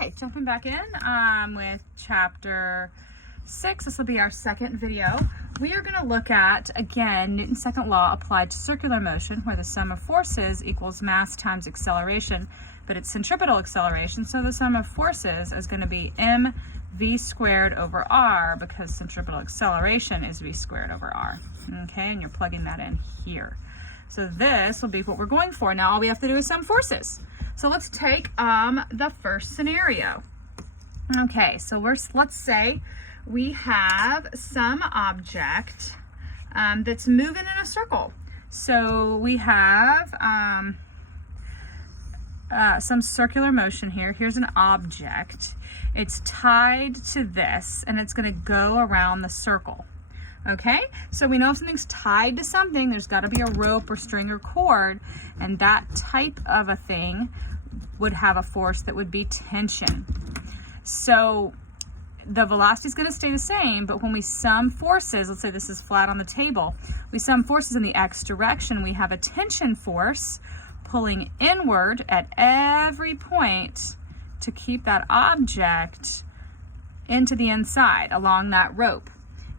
Okay, jumping back in with chapter 6. This will be our second video. We are going to look at, again, Newton's second law applied to circular motion, where the sum of forces equals mass times acceleration, but it's centripetal acceleration, so the sum of forces is going to be mv squared over r, because centripetal acceleration is v squared over r. Okay, and you're plugging that in here. So this will be what we're going for. Now all we have to do is sum forces. So let's take the first scenario. Okay, so let's say we have some object that's moving in a circle. So we have some circular motion here. Here's an object. It's tied to this, and it's going to go around the circle. Okay, so we know if something's tied to something, there's got to be a rope or string or cord, and that type of a thing would have a force that would be tension. So the velocity is going to stay the same, but when we sum forces, let's say this is flat on the table, we sum forces in the x direction, we have a tension force pulling inward at every point to keep that object into the inside along that rope.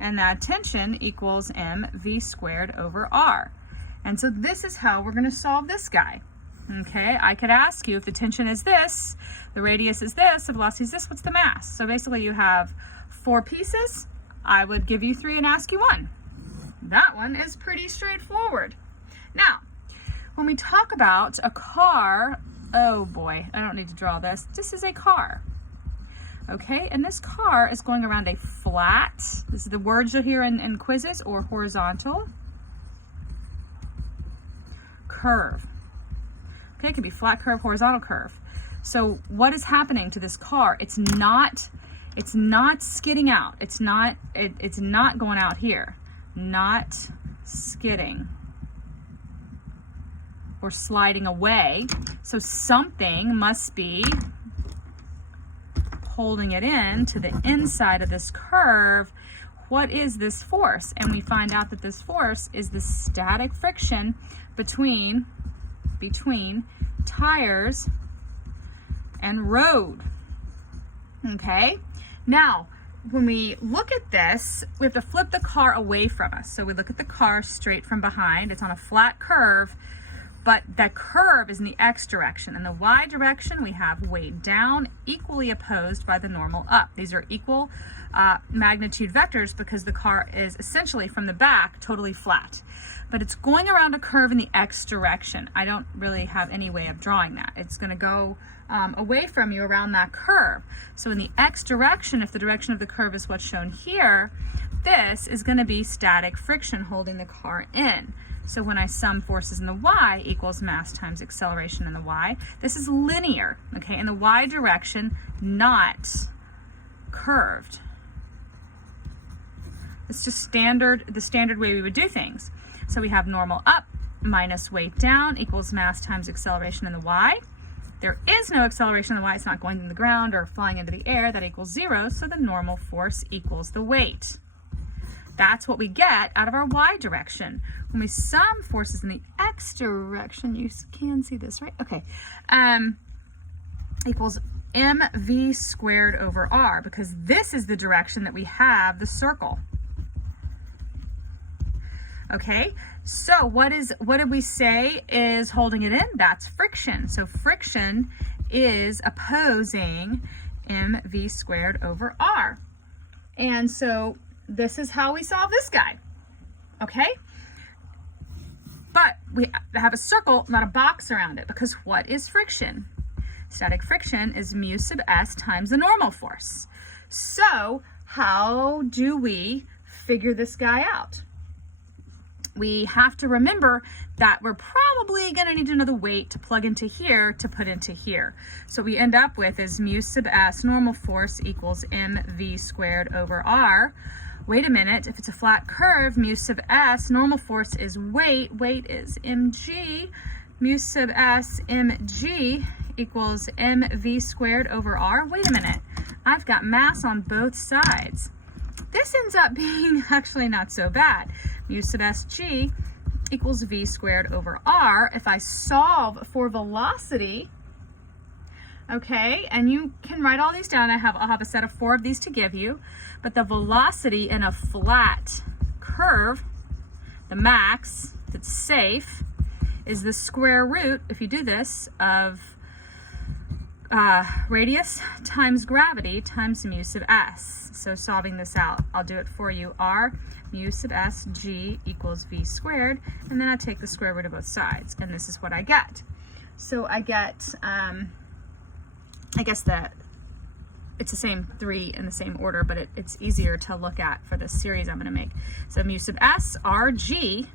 And that tension equals mv squared over r. And so this is how we're going to solve this guy. Okay, I could ask you if the tension is this, the radius is this, the velocity is this, what's the mass? So basically you have 4 pieces. I would give you 3 and ask you 1. That one is pretty straightforward. Now, when we talk about a car, oh boy, I don't need to draw this. This is a car. Okay, and this car is going around a flat, this is the words you'll hear in quizzes, or horizontal curve. Okay, it could be flat curve, horizontal curve. So what is happening to this car? It's not skidding out. It's not going out here. Not skidding or sliding away. So something must be holding it in to the inside of this curve. What is this force? And we find out that this force is the static friction between tires and road. Okay, now when we look at this, we have to flip the car away from us. So we look at the car straight from behind. It's on a flat curve, but the curve is in the x direction. In the y direction, we have weight down equally opposed by the normal up. These are equal magnitude vectors because the car is essentially from the back totally flat. But it's going around a curve in the x direction. I don't really have any way of drawing that. It's going to go away from you around that curve. So in the x direction, if the direction of the curve is what's shown here, this is going to be static friction holding the car in. So when I sum forces in the y equals mass times acceleration in the y, this is linear, okay, in the y direction, not curved. It's just the standard way we would do things. So we have normal up minus weight down equals mass times acceleration in the y. There is no acceleration in the y, it's not going in the ground or flying into the air, that equals 0, so the normal force equals the weight. That's what we get out of our y direction. When we sum forces in the x direction, you can see this, right? Okay, equals mv squared over r, because this is the direction that we have the circle. Okay, so what did we say is holding it in? That's friction. So friction is opposing mv squared over r. And so this is how we solve this guy, okay? But we have a circle, not a box around it, because what is friction? Static friction is mu sub s times the normal force. So how do we figure this guy out? We have to remember that we're probably going to need another weight to plug into here to put into here. So what we end up with is mu sub s normal force equals mv squared over r. Wait a minute, if it's a flat curve, mu sub s normal force is weight is mg, mu sub s mg equals mv squared over r. Wait a minute, I've got mass on both sides. This ends up being actually not so bad. Mu sub sg equals v squared over r. If I solve for velocity, Okay, and you can write all these down. I'll have a set of 4 of these to give you, but the velocity in a flat curve, the max that's safe, is the square root, if you do this, of radius times gravity times mu sub s. So solving this out, I'll do it for you. R mu sub s g equals v squared, and then I take the square root of both sides, and this is what I get. So I get, I guess that it's the same 3 in the same order, but it's easier to look at for this series I'm going to make. So mu sub s rg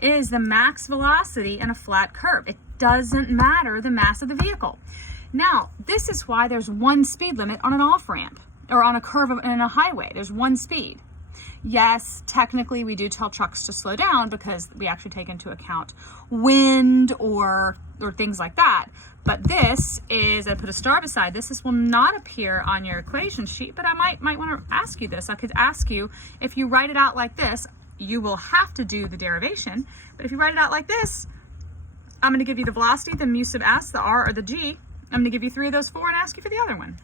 is the max velocity in a flat curve. It doesn't matter the mass of the vehicle. Now, this is why there's one speed limit on an off-ramp or on a curve in a highway. There's one speed. Yes, technically we do tell trucks to slow down because we actually take into account wind or things like that. But this is, I put a star beside this. This will not appear on your equation sheet, but I might want to ask you this. I could ask you, if you write it out like this, you will have to do the derivation. But if you write it out like this, I'm going to give you the velocity, the mu sub s, the r, or the g. I'm going to give you 3 of those 4 and ask you for the other one.